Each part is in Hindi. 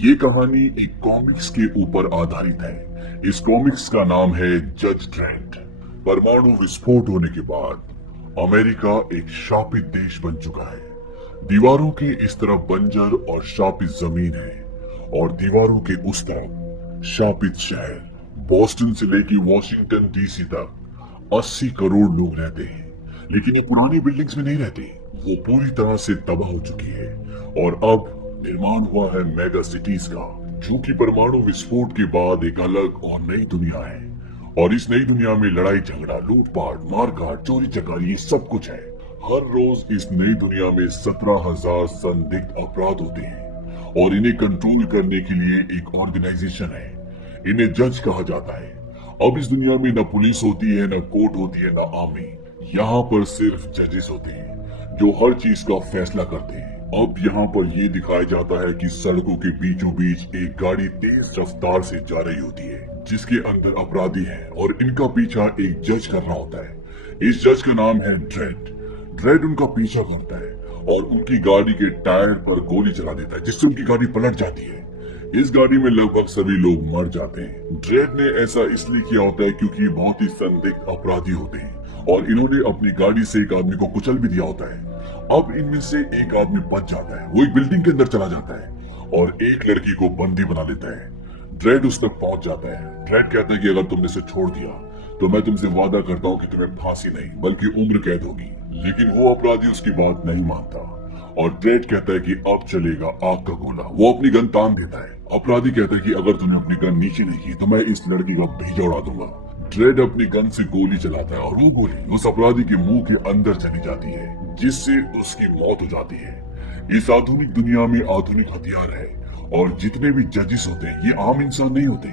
ये कहानी एक कॉमिक्स के ऊपर आधारित है। इस कॉमिक्स का नाम है जज ड्रेड। परमाणु विस्फोट होने के बाद अमेरिका एक शापित देश बन चुका है। दीवारों के इस तरफ बंजर और शापित जमीन है और दीवारों के उस तरफ शापित शहर। बॉस्टन से लेकर वॉशिंगटन डीसी तक 80 करोड़ लोग रहते हैं, लेकिन ये पुरानी बिल्डिंग्स में नहीं रहते। वो पूरी तरह से तबाह हो चुकी है और अब निर्माण हुआ है मेगा सिटीज का, जो कि परमाणु विस्फोट के बाद एक अलग और नई दुनिया है। और इस नई दुनिया में लड़ाई झगड़ा, लूटपाट, मारकाट, चोरी चकारी, ये सब कुछ है। हर रोज इस नई दुनिया में 17,000 संदिग्ध अपराध होते हैं और इन्हें कंट्रोल करने के लिए एक ऑर्गेनाइजेशन है। इन्हें जज कहा जाता है। अब इस दुनिया में न पुलिस होती है, न कोर्ट होती है, न आर्मी। यहाँ पर सिर्फ जजेस होते हैं जो हर चीज का फैसला करते हैं। अब यहाँ पर ये दिखाया जाता है कि सड़कों के बीचों बीच एक गाड़ी तेज रफ्तार से जा रही होती है, जिसके अंदर अपराधी हैं और इनका पीछा एक जज कर रहा होता है। इस जज का नाम है ड्रेड। ड्रेड उनका पीछा करता है और उनकी गाड़ी के टायर पर गोली चला देता है, जिससे उनकी गाड़ी पलट जाती है। इस गाड़ी में लगभग सभी लोग मर जाते हैं। ड्रेड ने ऐसा इसलिए किया होता है क्योंकि बहुत ही संदिग्ध अपराधी होते हैं और इन्होंने अपनी गाड़ी से एक आदमी को कुचल भी दिया होता है। अब इनमें से एक आदमी बच जाता है। वो एक बिल्डिंग के अंदर चला जाता है और एक लड़की को बंदी बना लेता है। ड्रेड उस तक पहुंच जाता है। ड्रेड कहता है कि अगर तुमने इसे छोड़ दिया तो मैं तुमसे वादा करता हूँ कि तुम्हें फांसी नहीं बल्कि उम्र कैद होगी। लेकिन वो अपराधी उसकी बात नहीं मानता और ड्रेड कहता है कि अब चलेगा आग का गोला। वो अपनी गन तान देता है। अपराधी कहता है कि अगर तुमने अपनी गन नीचे नहीं की तो मैं इस लड़की का भेजा उड़ा दूंगा। ड्रेड अपनी गन से गोली चलाता है और वो गोली उस अपराधी के मुंह के अंदर चली जाती है, जिससे उसकी मौत हो जाती है। इस आधुनिक दुनिया में आधुनिक हथियार है और जितने भी जजेस होते हैं ये आम इंसान नहीं होते।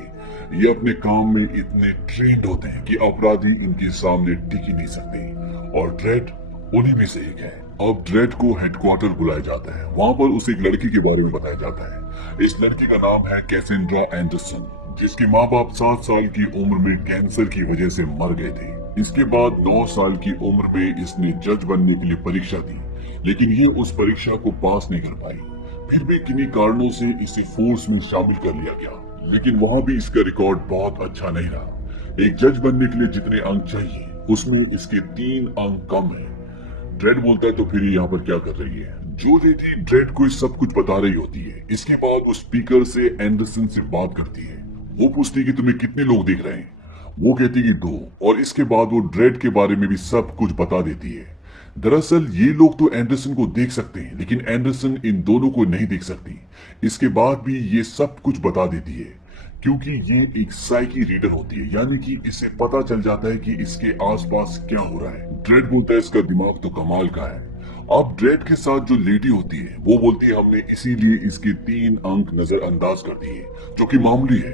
ये अपने काम में इतने ट्रेंड होते हैं कि अपराधी इनके सामने टिक ही नहीं सकते और ड्रेड उन्हीं में से एक है। अब ड्रेड को हेडक्वार्टर बुलाया जाता है। वहाँ पर उसे एक लड़की के बारे में बताया जाता है। इस लड़की का नाम है कैसेंड्रा एंडरसन, जिसके माँ बाप 7 साल की उम्र में कैंसर की वजह से मर गए थे। इसके बाद 9 साल की उम्र में इसने जज बनने के लिए परीक्षा दी, लेकिन ये उस परीक्षा को पास नहीं कर पाई। फिर भी किन्हीं कारणों से इसे फोर्स में शामिल कर लिया गया, लेकिन वहाँ भी इसका रिकॉर्ड बहुत अच्छा नहीं रहा। एक जज बनने के लिए जितने अंक चाहिए उसमें इसके 3 अंक कम है। ड्रेड बोलता है तो फिर यहाँ पर क्या कर रही है। जो लेडी ड्रेड को सब कुछ बता रही होती है। इसके बाद वो स्पीकर से एंडरसन से बात करती है। वो पूछती है कि तुम्हें कितने लोग देख रहे हैं। वो कहती है कि 2। और इसके बाद वो ड्रेड के बारे में भी सब कुछ बता देती है। दरअसल ये लोग तो एंडरसन को देख सकते हैं, लेकिन एंडरसन इन दोनों को नहीं देख सकती। इसके बाद भी ये सब कुछ बता देती है क्योंकि ये एक साइकी रीडर होती है, यानी कि इसे पता चल जाता है कि इसके आसपास क्या हो रहा है। ड्रेड बोलता है इसका दिमाग तो कमाल का है। अब ड्रेड के साथ जो लेडी होती है वो बोलती है हमने इसीलिए इसके 3 अंक नजरअंदाज कर दिए, जो कि मामूली है।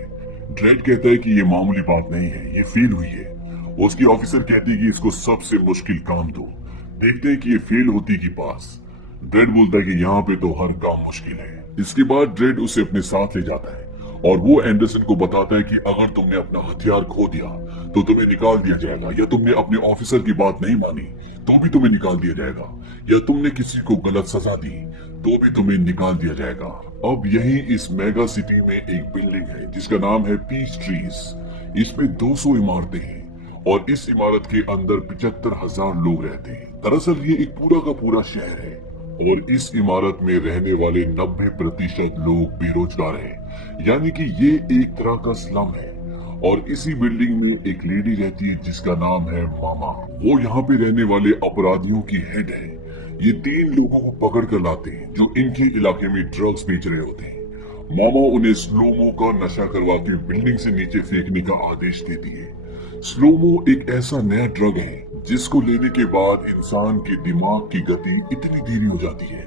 ड्रेड कहता है कि ये मामूली बात नहीं है, ये फेल हुई है। उसकी ऑफिसर कहती है कि इसको सबसे मुश्किल काम दो, देखते हैं कि ये फेल होती कि पास। ड्रेड बोलता है कि यहाँ पे तो हर काम मुश्किल है। इसके बाद ड्रेड उसे अपने साथ ले जाता है और वो एंडरसन को बताता है कि अगर तुमने अपना हथियार खो दिया तो तुम्हें निकाल दिया जाएगा, या तुमने अपने ऑफिसर की बात नहीं मानी तो भी तुम्हें निकाल दिया जाएगा, या तुमने किसी को गलत सजा दी तो भी तुम्हें निकाल दिया जाएगा। अब यही इस मेगा सिटी में एक बिल्डिंग है जिसका नाम है पीच ट्रीज। इसमें 200 इमारतें हैं और इस इमारत के अंदर 75,000 लोग रहते हैं। दरअसल ये एक पूरा का पूरा शहर है और इस इमारत में रहने वाले 90% लोग बेरोजगार हैं, यानी कि ये एक तरह का स्लम है। और इसी बिल्डिंग में एक लेडी रहती है जिसका नाम है मामा। वो यहाँ पे रहने वाले अपराधियों की हेड है। ये 3 लोगों को पकड़ कर लाते हैं जो इनके इलाके में ड्रग्स बेच रहे होते हैं। मामा उन्हें स्लोमो का नशा करवा के बिल्डिंग से नीचे फेंकने का आदेश देती है। स्लोमो एक ऐसा नया ड्रग है जिसको लेने के बाद इंसान के दिमाग की गति इतनी धीमी हो जाती है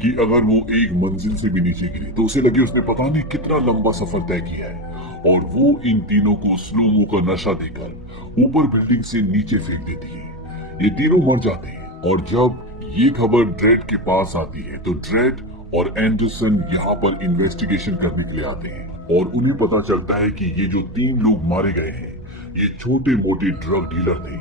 कि अगर वो एक मंजिल से भी नीचे गिरे तो उसे लगे उसने पता नहीं कितना लंबा सफर तय किया है। और वो इन तीनों को स्लोमो का नशा देकर ऊपर बिल्डिंग से नीचे फेंक देती है। ये तीनों मर जाते हैं और जब ये खबर ड्रेड के पास आती है तो ड्रेड और एंडरसन यहाँ पर इन्वेस्टिगेशन करने के लिए आते हैं और उन्हें पता चलता है कि ये जो 3 लोग मारे गए हैं ये छोटे मोटे ड्रग डीलर थे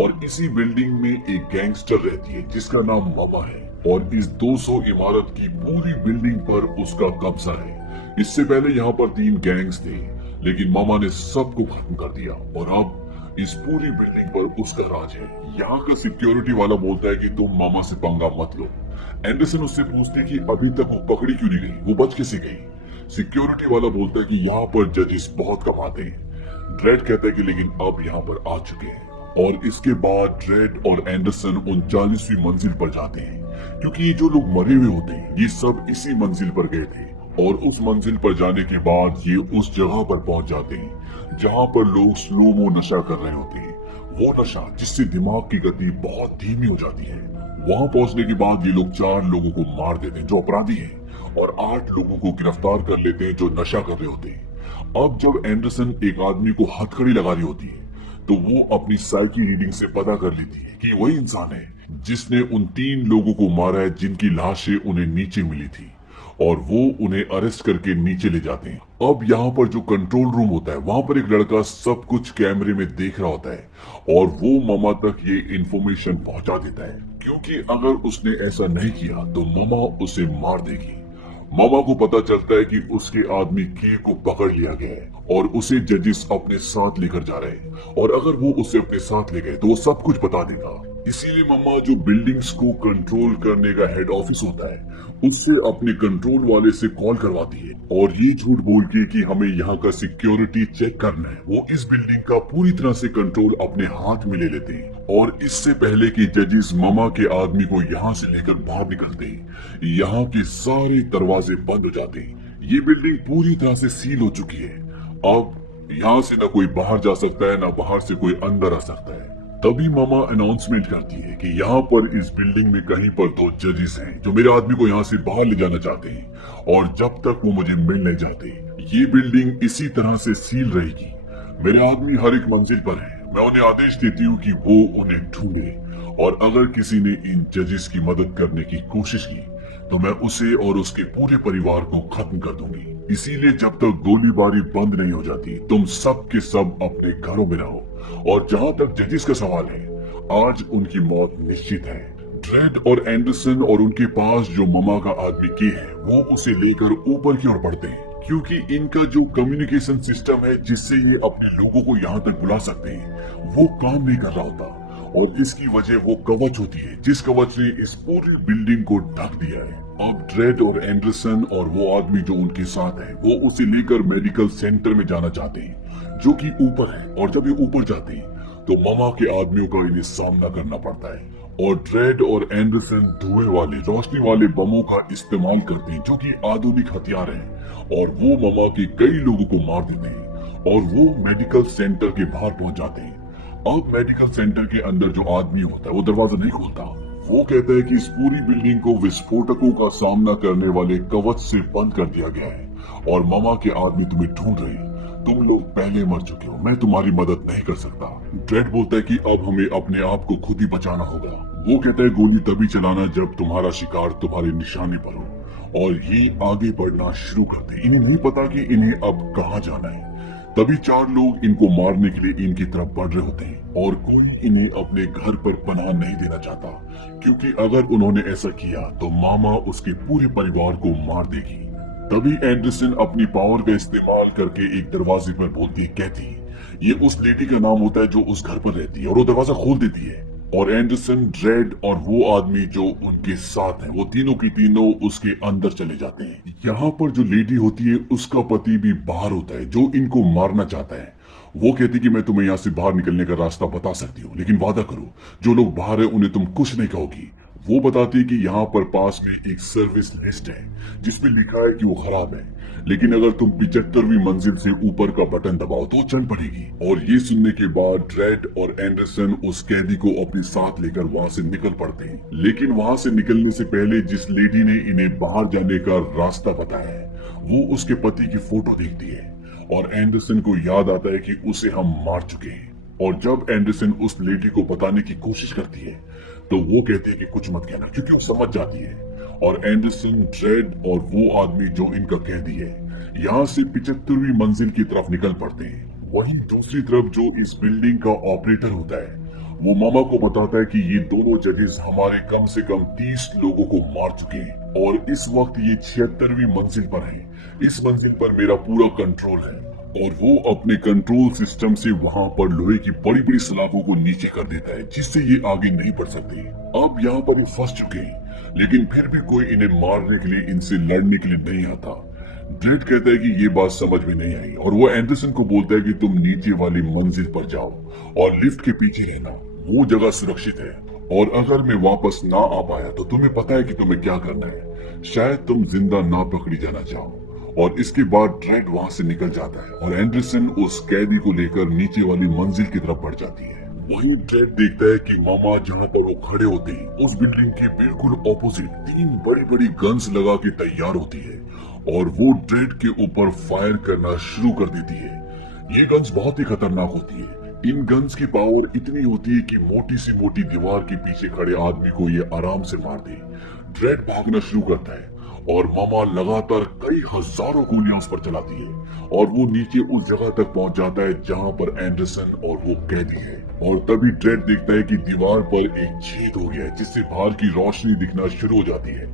और इसी बिल्डिंग में एक गैंगस्टर रहती है जिसका नाम मामा है और इस 200 इमारत की पूरी बिल्डिंग पर उसका कब्जा है। इससे पहले यहाँ पर 3 गैंग्स थे, लेकिन मामा ने सबको खत्म कर दिया और अब इस पूरी बिल्डिंग पर उसका राज है। यहाँ का सिक्योरिटी वाला बोलता है कि तुम मामा से पंगा मत लो। एंडरसन उससे पूछते कि अभी तक वो पकड़ी क्यों नहीं गई, वो बच कैसे गई। सिक्योरिटी वाला बोलता है कि यहाँ पर जजेस बहुत कमाते हैं। ड्रेड कहता है कि लेकिन अब यहाँ पर आ चुके हैं। और इसके बाद ड्रेड और एंडरसन 39वीं मंजिल पर जाते हैं, क्योंकि ये जो लोग मरे हुए होते हैं ये सब इसी मंजिल पर गए थे। और उस मंजिल पर जाने के बाद ये उस जगह पर पहुंच जाते हैं जहां पर लोग स्लोमो नशा कर रहे होते हैं, वो नशा जिससे दिमाग की गति बहुत धीमी हो जाती है। वहां पहुंचने के बाद ये लोग 4 लोगों को मार देते हैं जो अपराधी हैं, और 8 लोगों को गिरफ्तार कर लेते हैं जो नशा कर रहे होते हैं। अब जब एंडरसन एक आदमी को हथकड़ी लगा रही होती है तो वो अपनी साइकी रीडिंग से पता कर लेती है कि वही इंसान है जिसने उन 3 लोगों को मारा है जिनकी लाशें उन्हें नीचे मिली थी, और वो उन्हें अरेस्ट करके नीचे ले जाते हैं। अब यहाँ पर जो कंट्रोल रूम होता है वहां पर एक लड़का सब कुछ कैमरे में देख रहा होता है और वो मामा तक ये इंफॉर्मेशन पहुंचा देता है, क्योंकि अगर उसने ऐसा नहीं किया तो मामा उसे मार देगी। मामा को पता चलता है कि उसके आदमी के को पकड़ लिया गया है और उसे जजेस अपने साथ लेकर जा रहे हैं, और अगर वो उसे अपने साथ ले गए तो वो सब कुछ बता देगा। इसीलिए मामा जो बिल्डिंग्स को कंट्रोल करने का हेड ऑफिस होता है उससे अपने कंट्रोल वाले से कॉल करवाती है और ये झूठ बोल के कि हमें यहाँ का सिक्योरिटी चेक करना है, वो इस बिल्डिंग का पूरी तरह से कंट्रोल अपने हाथ में ले लेते हैं। और इससे पहले कि जजेस मामा के आदमी को यहाँ से लेकर बाहर निकलते हैं, यहाँ के सारे दरवाजे बंद हो जाते हैं। ये बिल्डिंग पूरी तरह से सील हो चुकी है। अब यहाँ से न कोई बाहर जा सकता है, न बाहर से कोई अंदर आ सकता है। तभी मामा अनाउंसमेंट करती है कि यहाँ पर इस बिल्डिंग में कहीं पर 2 जजेस हैं जो मेरे आदमी को यहाँ से बाहर ले जाना चाहते हैं, और जब तक वो मुझे मिल नहीं जाते ये बिल्डिंग इसी तरह से सील रहेगी। मेरे आदमी हर एक मंजिल पर है, मैं उन्हें आदेश देती हूँ कि वो उन्हें ढूंढे, और अगर किसी ने इन जजेस की मदद करने की कोशिश की तो मैं उसे और उसके पूरे परिवार को खत्म कर दूंगी। इसीलिए जब तक गोलीबारी बंद नहीं हो जाती तुम सब के सब अपने घरों में रहो। और जहाँ तक जजेस का सवाल है, आज उनकी मौत निश्चित है। ड्रेड और एंडरसन और उनके पास जो मामा का आदमी के है वो उसे लेकर ऊपर की ओर बढ़ते हैं, क्योंकि इनका जो कम्युनिकेशन सिस्टम है जिससे ये अपने लोगों को यहाँ तक बुला सकते हैं वो काम नहीं कर रहा होता, और इसकी वजह वो कवच होती है जिस कवच ने इस पूरी बिल्डिंग को ढक दिया है। अब ड्रेड और एंडरसन और वो आदमी जो उनके साथ है वो उसे लेकर मेडिकल सेंटर में जाना चाहते हैं जो कि ऊपर है, और जब ये ऊपर जाते हैं तो मामा के आदमियों का इन्हें सामना करना पड़ता है, और ड्रेड और एंडरसन धुएं वाले रोशनी वाले बमों का इस्तेमाल करते हैं जो कि आधुनिक हथियार हैं, और वो मामा के कई लोगों को मार देते हैं और वो मेडिकल सेंटर के बाहर पहुंच जाते हैं। अब मेडिकल सेंटर के अंदर जो आदमी होता है वो दरवाजा नहीं खोलता। वो कहता है कि इस पूरी बिल्डिंग को विस्फोटकों का सामना करने वाले कवच से बंद कर दिया गया है, और मामा के आदमी तुम्हें ढूंढ रहे हैं। तुम लोग पहले मर चुके हो, मैं तुम्हारी मदद नहीं कर सकता। ड्रेड बोलता है कि अब हमें अपने आप को खुद ही बचाना होगा। वो कहता है गोली तभी चलाना जब तुम्हारा शिकार तुम्हारे निशाने पर हो, और ये आगे बढ़ना शुरू करते। इन्हें नहीं पता कि इन्हें अब कहाँ जाना है। तभी 4 लोग इनको मारने के लिए इनकी तरफ बढ़ रहे होते हैं, और कोई इन्हें अपने घर पर पनाह नहीं देना चाहता, क्योंकि अगर उन्होंने ऐसा किया तो मामा उसके पूरे परिवार को मार देगी। तभी एंडरसन अपनी पावर का इस्तेमाल करके एक दरवाजे पर बोलती कहती ये उस लेडी का नाम होता है जो उस घर पर रहती है, और वो दरवाजा खोल देती है। और एंडरसन, ड्रेड और वो आदमी जो उनके साथ हैं वो तीनों की तीनों उसके अंदर चले जाते हैं। यहाँ पर जो लेडी होती है उसका पति भी बाहर होता है जो इनको मारना चाहता है। वो कहती कि मैं तुम्हें यहाँ से बाहर निकलने का रास्ता बता सकती हूँ, लेकिन वादा करो जो लोग बाहर है उन्हें तुम कुछ नहीं कहोगी। वो बताती कि यहाँ पर पास में एक सर्विस लिस्ट है जिसमें लिखा है कि वो खराब है, लेकिन अगर तुम 75वीं मंजिल से ऊपर का बटन दबाओ तो चल पड़ेगी। और ये सुनने के बाद ड्रेड और एंडरसन उस कैदी को अपने साथ लेकर वहाँ से निकल पड़ते हैं, लेकिन वहाँ से निकलने से पहले जिस लेडी ने इन्हें बाहर जाने का रास्ता बताया है वो उसके पति की फोटो देखती है, और एंडरसन को याद आता है कि उसे हम मार चुके हैं। और जब एंडरसन उस लेडी को बताने की कोशिश करती है तो वो कहते हैं कि कुछ मत कहना, क्योंकि वो समझ जाती है। और एंडरसन, ड्रेड और वो आदमी जो इनका कैदी है यहाँ से 75वीं मंजिल की तरफ निकल पड़ते हैं। वहीं दूसरी तरफ जो इस बिल्डिंग का ऑपरेटर होता है वो मामा को बताता है कि ये दोनों जजेस हमारे कम से कम 30 लोगों को मार चुके हैं, और इस वक्त ये 76वीं मंजिल पर हैं, इस मंजिल पर मेरा पूरा कंट्रोल है। और वो अपने कंट्रोल सिस्टम से वहां पर लोहे की बड़ी बड़ी सलाखों को नीचे कर देता है, जिससे ये आगे नहीं बढ़ सकते। अब यहाँ पर ये फंस चुके हैं, लेकिन फिर भी कोई इन्हें मारने के लिए, इनसे लड़ने के लिए नहीं आता। ड्रेड कहता है कि ये बात समझ में नहीं आई, और वो एंडरसन को बोलता है कि तुम नीचे वाली मंजिल पर जाओ और लिफ्ट के पीछे रहना, वो जगह सुरक्षित है। और अगर मैं वापस ना आ पाया तो तुम्हें पता है कि तुम्हें क्या करना है, शायद तुम जिंदा ना पकड़ी जाना चाहो। और इसके बाद ड्रेड वहां से निकल जाता है और एंडरसन उस कैदी को लेकर नीचे वाली मंजिल की तरफ बढ़ जाती है। वहीं ड्रेड देखता है कि मामा जहां पर वो खड़े होते हैं, उस बिल्डिंग के बिल्कुल ऑपोजिट 3 बड़ी बड़ी गन्स लगा के तैयार होती है और वो ड्रेड के ऊपर फायर करना शुरू कर देती है। ये गन्स बहुत ही खतरनाक होती है। इन गन्स की पावर इतनी होती है कि मोटी सी मोटी दीवार के पीछे खड़े आदमी को ये आराम से मार दे। ड्रेड भागना शुरू करता है और मामा लगातार कई हजारों गोलियां उस पर चलाती है और वो नीचे उस जगह तक पहुंच जाता है जहां पर एंडरसन और वो कैदी है। और तभी ड्रेड देखता है कि दीवार पर एक छेद हो गया है, जिससे बाहर की रोशनी दिखना शुरू हो जाती है।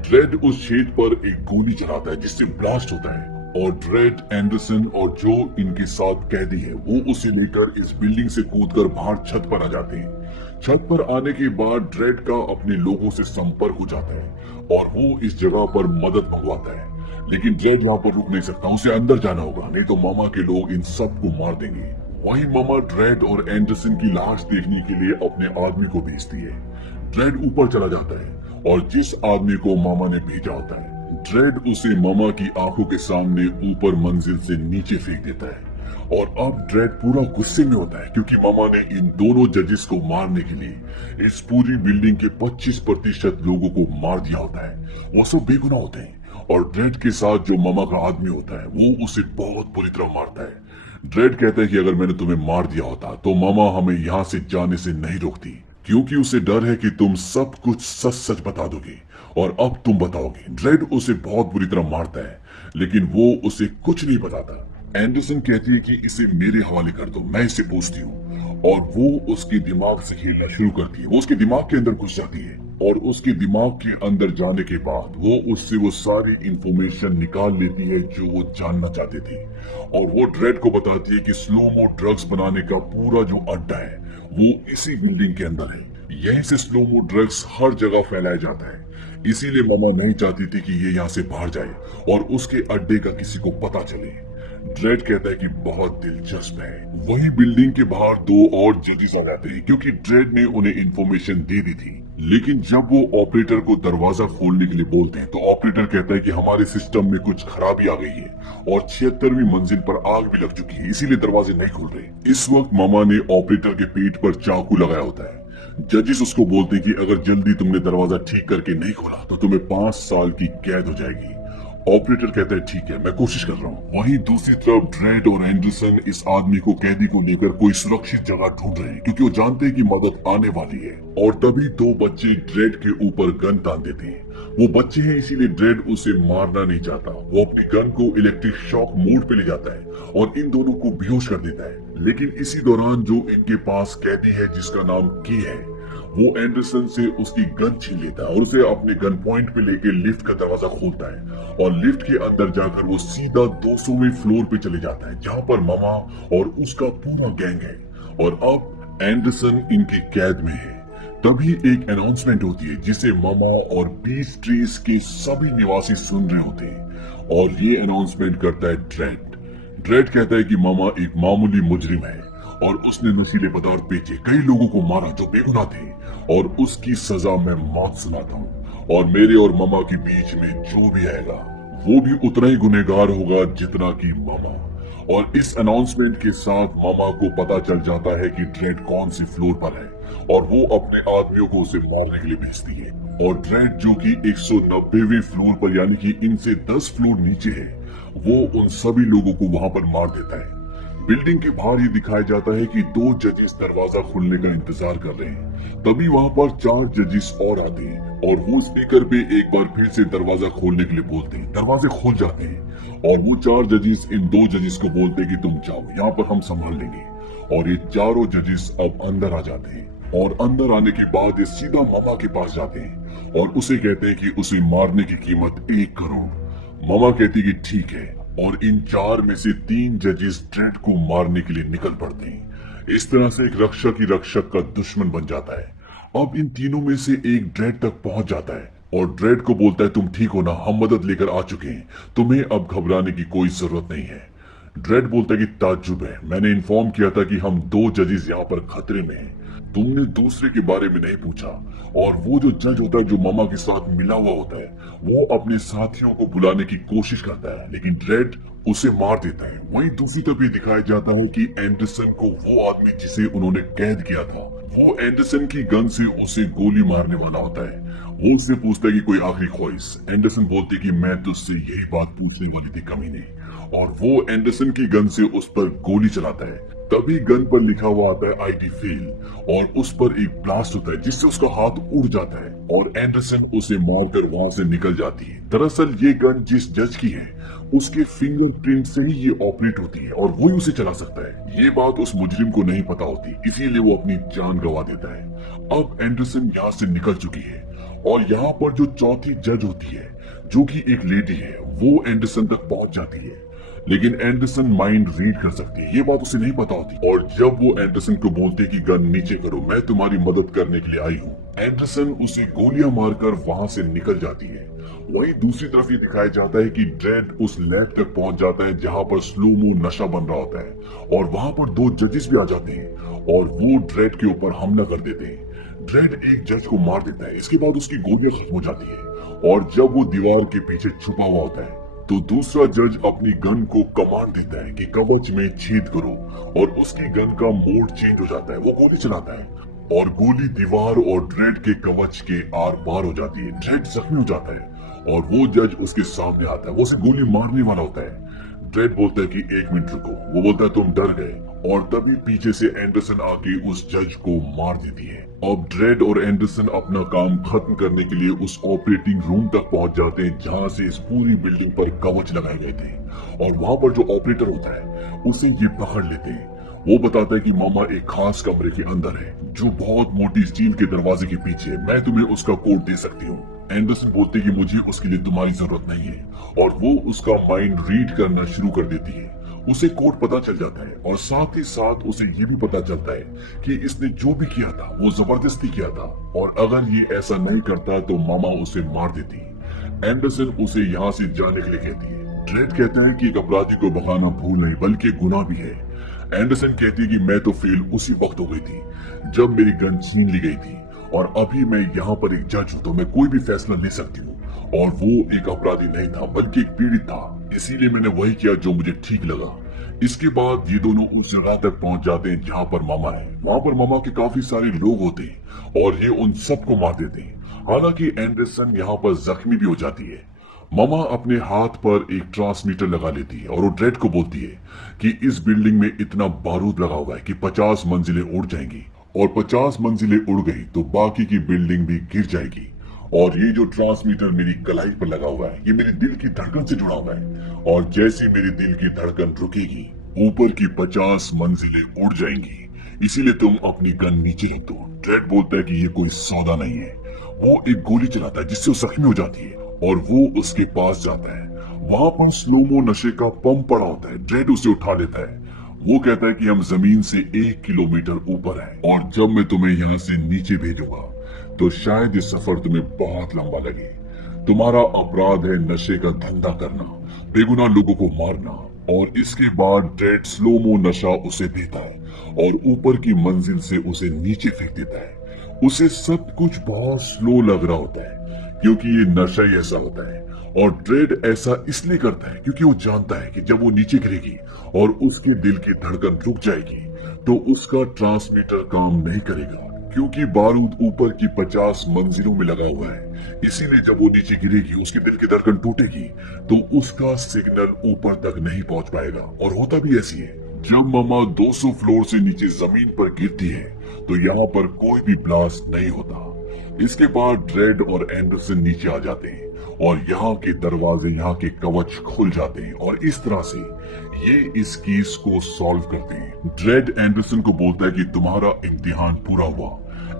ड्रेड उस छेद पर एक गोली चलाता है, जिससे ब्लास्ट होता है और ड्रेड, एंडरसन और जो इनके साथ कैदी है वो उसे लेकर इस बिल्डिंग से कूदकर बाहर छत पर आ जाते हैं। छत पर आने के बाद ड्रेड का अपने लोगों से संपर्क हो जाता है और वो इस जगह पर मदद मंगवाता है। लेकिन ड्रेड यहाँ पर रुक नहीं सकता, उसे अंदर जाना होगा, नहीं तो मामा के लोग इन सबको मार देंगे। वहीं मामा ड्रेड और एंडरसन की लाश देखने के लिए अपने आदमी को भेजती है। ड्रेड ऊपर चला जाता है और जिस आदमी को मामा ने भेजा होता है, ड्रेड उसे मामा की आंखों के सामने ऊपर मंजिल से नीचे फेंक देता है। और अब ड्रेड पूरा गुस्से में होता है, क्योंकि मामा ने इन दोनों जजेस को मारने के लिए इस पूरी बिल्डिंग के 25% लोगों को मार दिया होता है। वो सब बेगुनाह होते हैं और ड्रेड के साथ जो मामा का आदमी होता है वो उसे बहुत बुरी तरह मारता है। ड्रेड कहता है कि अगर मैंने तुम्हें मार दिया होता तो मामा हमें यहाँ से जाने से नहीं रोकती, क्योंकि उसे डर है कि तुम सब कुछ सच सच बता दोगे और अब तुम बताओगे। ड्रेड उसे बहुत बुरी तरह मारता है, लेकिन वो उसे कुछ नहीं बताता। एंडरसन कहती है कि इसे मेरे हवाले कर दो, मैं इसे पूछती हूँ। और वो उसके दिमाग से खेलना शुरू करती है। वो उसके दिमाग के अंदर घुस जाती है और उसके दिमाग के अंदर जाने के बाद वो उससे वो सारी इंफॉर्मेशन निकाल लेती है जो वो जानना चाहते थे। और वो ड्रेड को बताती है कि स्लोमो ड्रग्स बनाने का पूरा जो अड्डा है वो इसी बिल्डिंग के अंदर है। यहीं से स्लोमो ड्रग्स हर जगह फैलाया जाता है। इसीलिए मामा नहीं चाहती थी कि ये यहाँ से बाहर जाए और उसके अड्डे का किसी को पता चले। ड्रेड कहता है कि बहुत दिलचस्प है। वही बिल्डिंग के बाहर 2 और जजेस आ जाते हैं, क्योंकि ड्रेड ने उन्हें इंफॉर्मेशन दे दी थी। लेकिन जब वो ऑपरेटर को दरवाजा खोलने के लिए बोलते हैं तो ऑपरेटर कहता है कि हमारे सिस्टम में कुछ खराबी आ गई है और 76वीं मंजिल पर आग भी लग चुकी है, इसीलिए दरवाजे नहीं खुल रहे। इस वक्त मामा ने ऑपरेटर के पेट पर चाकू लगाया होता है। जजेस उसको बोलते हैं कि अगर जल्दी तुमने दरवाजा ठीक करके नहीं खोला तो तुम्हें 5 साल की कैद हो जाएगी। ऑपरेटर कहता है ठीक है, मैं कोशिश कर रहा हूँ। वहीं दूसरी तरफ ड्रेड और एंडरसन इस आदमी को, कैदी को लेकर कोई सुरक्षित जगह ढूंढ रहे हैं, क्योंकि वो जानते हैं कि मदद आने वाली है। और तभी 2 बच्चे ड्रेड के ऊपर गन तान देते हैं। वो बच्चे हैं, इसीलिए ड्रेड उसे मारना नहीं चाहता। वो अपनी गन को इलेक्ट्रिक शॉक मोड पे ले जाता है और इन दोनों को बेहोश कर देता है। लेकिन इसी दौरान जो इनके पास कैदी है जिसका नाम की है, वो एंडरसन से उसकी गन छीन लेता है और उसे अपने गन पॉइंट पे लेके लिफ्ट का दरवाजा खोलता है और लिफ्ट के अंदर जाकर वो सीधा 200वें फ्लोर पे चले जाता है, जहां पर मामा और उसका पूरा गैंग है। और अब एंडरसन इनकी कैद में है। तभी एक अनाउंसमेंट होती है जिसे मामा और पीस ट्रीज के सभी निवासी सुन रहे होते हैं और ये अनाउंसमेंट करता है ड्रेड। ड्रेड कहता है कि मामा एक मामूली मुजरिम है और उसने नशीले पदार्थ बेचे, कई लोगों को मारा जो बेगुनाह थे, और उसकी सजा मैं मौत सुनाता हूँ। और मेरे और मामा के बीच में जो भी आएगा वो भी उतना ही गुनहगार होगा जितना कि मामा। और इस अनाउंसमेंट के साथ मामा को पता चल जाता है कि ड्रेड कौन सी फ्लोर पर है और वो अपने आदमियों को उसे मारने के लिए भेजती है। और ड्रेड जो कि 190वें फ्लोर पर, यानी कि इनसे 10 फ्लोर नीचे है, वो उन सभी लोगों को वहां पर मार देता है। बिल्डिंग के बाहर ये दिखाया जाता है कि 2 जजेस दरवाजा खुलने का इंतजार कर रहे हैं। तभी वहां पर 4 जजेस और आते हैं और वो स्पीकर पे एक बार फिर से दरवाजा खोलने के लिए बोलते हैं। दरवाजे खुल जाते हैं और वो 4 जजेस इन 2 जजेस को बोलते हैं कि तुम जाओ, यहाँ पर हम संभाल लेंगे। और ये चारों जजेस अब अंदर आ जाते हैं और अंदर आने के बाद ये सीधा मामा के पास जाते हैं और उसे कहते हैं कि उसे मारने की कीमत 1 करोड़। मामा कहती कि ठीक है, और इन 4 में से 3 जजेस ड्रेड को मारने के लिए निकल पड़ते हैं। इस तरह से एक रक्षक ही रक्षक का दुश्मन बन जाता है। अब इन तीनों में से एक ड्रेड तक पहुंच जाता है और ड्रेड को बोलता है तुम ठीक हो ना, हम मदद लेकर आ चुके हैं, तुम्हें अब घबराने की कोई जरूरत नहीं है। ड्रेड बोलता है कि ताज्जुब है, मैंने इन्फॉर्म किया था कि हम 2 जजेस यहाँ पर खतरे में हैं, तुमने दूसरे के बारे में नहीं पूछा। और वो जो जज होता है जो मामा के साथ मिला हुआ होता है, वो अपने साथियों को बुलाने की कोशिश करता है, लेकिन ड्रेड उसे मार देता है। वहीं दूसरी तरफ ये दिखाया जाता है कि एंडरसन को वो आदमी जिसे उन्होंने कैद किया था, वो एंडरसन की गन से उसे गोली मारने वाला होता है। वो उससे पूछता है कि कोई आखिरी ख्वाहिश। एंडरसन बोलते कि मैं तुझसे यही बात पूछने वाली थी कमीने, और वो एंडरसन की गन से उस पर गोली चलाता है। तभी गन पर लिखा हुआ आता है आईडी फेल, और उस पर एक ब्लास्ट होता है जिससे उसका हाथ उड़ जाता है और एंडरसन उसे मारकर वहां से निकल जाती है। दरअसल ये गन जिस जज की है उसके फिंगरप्रिंट से ही ये ऑपरेट होती है और वही उसे चला सकता है। ये बात उस मुजरिम को नहीं पता होती, इसीलिए वो अपनी जान गंवा देता है। अब एंडरसन यहाँ से निकल चुकी है और यहाँ पर जो चौथी जज होती है जो कि एक लेडी है, वो एंडरसन तक पहुंच जाती है, लेकिन एंडरसन माइंड रीड कर सकती है, ये बात उसे नहीं पता होती। और जब वो एंडरसन को बोलते कि गन नीचे करो, मैं तुम्हारी मदद करने के लिए आई हूँ, एंडरसन उसे गोलियां मारकर वहां से निकल जाती है। वहीं दूसरी तरफ ये दिखाया जाता है कि ड्रेड उस लैब तक पहुंच जाता है जहां पर स्लोमो नशा बन रहा होता है, और वहां पर 2 जजेस भी आ जाते हैं और वो ड्रेड के ऊपर हमला कर देते हैं। ड्रेड एक जज को मार देता है, इसके बाद उसकी गोलियां खत्म हो जाती है, और जब वो दीवार के पीछे छुपा हुआ होता है तो दूसरा जज अपनी गन को कमांड देता है कि कवच में छेद करो, और उसकी गन का मोड चेंज हो जाता है। वो गोली चलाता है और गोली दीवार और ड्रेड के कवच के आर पार हो जाती है। ड्रेड जख्मी हो जाता है और वो जज उसके सामने आता है, वो उसे गोली मारने वाला होता है। ड्रेड बोलता है कि 1 मिनट रुको। वो बोलता है तुम डर गए, और तभी पीछे से एंडरसन आके उस जज को मार देती है। अब ड्रेड और एंडरसन अपना काम खत्म करने के लिए उस ऑपरेटिंग रूम तक पहुंच जाते हैं जहां से इस पूरी बिल्डिंग पर कवच लगाए गए थे, और वहां पर जो ऑपरेटर होता है उसे ये पकड़ लेते हैं। वो बताता है कि मामा एक खास कमरे के अंदर है जो बहुत मोटी स्टील के दरवाजे के पीछे है, मैं तुम्हें उसका कोड दे सकती हूँ। एंडरसन बोलते कि मुझे उसके लिए तुम्हारी जरूरत नहीं है, और वो उसका माइंड रीड करना शुरू कर देती है। उसे कोड पता चल जाता है, और साथ ही साथ उसे ये भी पता चलता है कि इसने जो भी किया था वो जबरदस्ती किया था, और अगर ये ऐसा नहीं करता तो मामा उसे मार देती। एंडरसन उसे यहाँ से जाने के लिए कहती है। ड्रेड कहता है कि एक अपराधी को भगाना भूल नहीं बल्कि गुनाह भी है। एंडरसन कहती है कि मैं तो फेल उसी वक्त हो गई थी जब मेरी गन छीन ली गई थी, और अभी मैं यहाँ पर एक जज हूँ तो मैं कोई भी फैसला ले सकती हूँ, और वो एक अपराधी नहीं था बल्कि एक पीड़ित था, इसीलिए मैंने वही किया जो मुझे ठीक लगा। इसके बाद ये दोनों उस जगह तक पहुंच जाते हैं जहाँ पर मामा है। वहाँ पर मामा के काफी सारे लोग होते हैं और ये उन सबको मार देते हैं। हालांकि एंडरसन यहाँ पर जख्मी भी हो जाती है। मामा अपने हाथ पर एक ट्रांसमीटर लगा लेती है और वो ड्रेड को बोलती है कि इस बिल्डिंग में इतना बारूद लगा हुआ है कि 50 मंजिलें उड़ जाएंगी, और 50 मंजिलें उड़ गई तो बाकी की बिल्डिंग भी गिर जाएगी। और ये जो ट्रांसमीटर मेरी कलाई पर लगा हुआ है ये मेरे दिल की धड़कन से जुड़ा हुआ है, और जैसे मेरी दिल की धड़कन रुकेगी ऊपर की 50 मंजिलें उड़ जाएंगी, इसीलिए तुम अपनी गन नीचे रख दो। ड्रेड बोलता है कि ये कोई सौदा नहीं है। वो एक गोली चलाता है जिससे वो जख्मी हो जाती है, और वो उसके पास जाता है। वहां पर स्लोमो नशे का पंप पड़ा होता है। ड्रेड उसे उठा लेता है। वो कहता है कि हम जमीन से 1 किलोमीटर ऊपर हैं, और जब मैं तुम्हें यहाँ से नीचे भेजूंगा तो शायद ये सफर तुम्हें बहुत लंबा लगे। तुम्हारा अपराध है नशे का धंधा करना, बेगुनाह लोगों को मारना। और इसके बाद ड्रेड स्लोमो नशा उसे देता है और ऊपर की मंजिल से उसे नीचे फेंक देता है। उसे सब कुछ बहुत स्लो लग रहा होता है क्योंकि ये नशा ही ऐसा होता है, और ड्रेड ऐसा इसलिए करता है क्योंकि वो जानता है कि जब वो नीचे गिरेगी और उसके दिल की धड़कन रुक जाएगी तो उसका ट्रांसमीटर काम नहीं करेगा, क्योंकि बारूद ऊपर की 50 मंजिलों में लगा हुआ है। इसीलिए जब वो नीचे गिरेगी उसके दिल की धड़कन टूटेगी तो उसका सिग्नल ऊपर तक नहीं पहुंच पाएगा। और होता भी ऐसी है, जब मामा 200 फ्लोर से नीचे जमीन पर गिरती है तो यहाँ पर कोई भी ब्लास्ट नहीं होता। इसके बाद ड्रेड और एंडरसन नीचे आ जाते हैं और यहाँ के दरवाजे, यहाँ के कवच खुल जाते हैं, और इस तरह से ये इस केस को सॉल्व करते हैं। ड्रेड एंडरसन को बोलता है कि तुम्हारा इम्तिहान पूरा हुआ।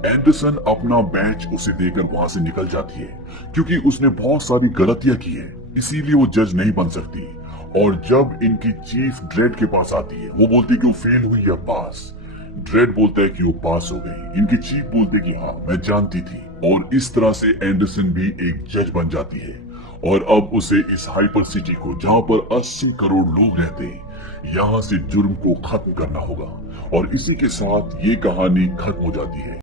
एंडरसन अपना बैच उसे देकर वहां से निकल जाती है क्योंकि उसने बहुत सारी गलतियां की है। इसीलिए वो जज नहीं बन सकती। और जब इनकी चीफ ड्रेड के पास आती है, वो बोलती है कि वो फेल हुई या पास। ड्रेड बोलता है कि वो पास हो गई। इनकी चीफ बोलते कि हाँ मैं जानती थी। और इस तरह से एंडरसन भी एक जज बन जाती है। और अब उसे इस हाइपर सिटी को, जहाँ पर 80 करोड़ लोग रहते हैं, यहाँ से जुर्म को खत्म करना होगा। और इसी के साथ ये कहानी खत्म हो जाती है।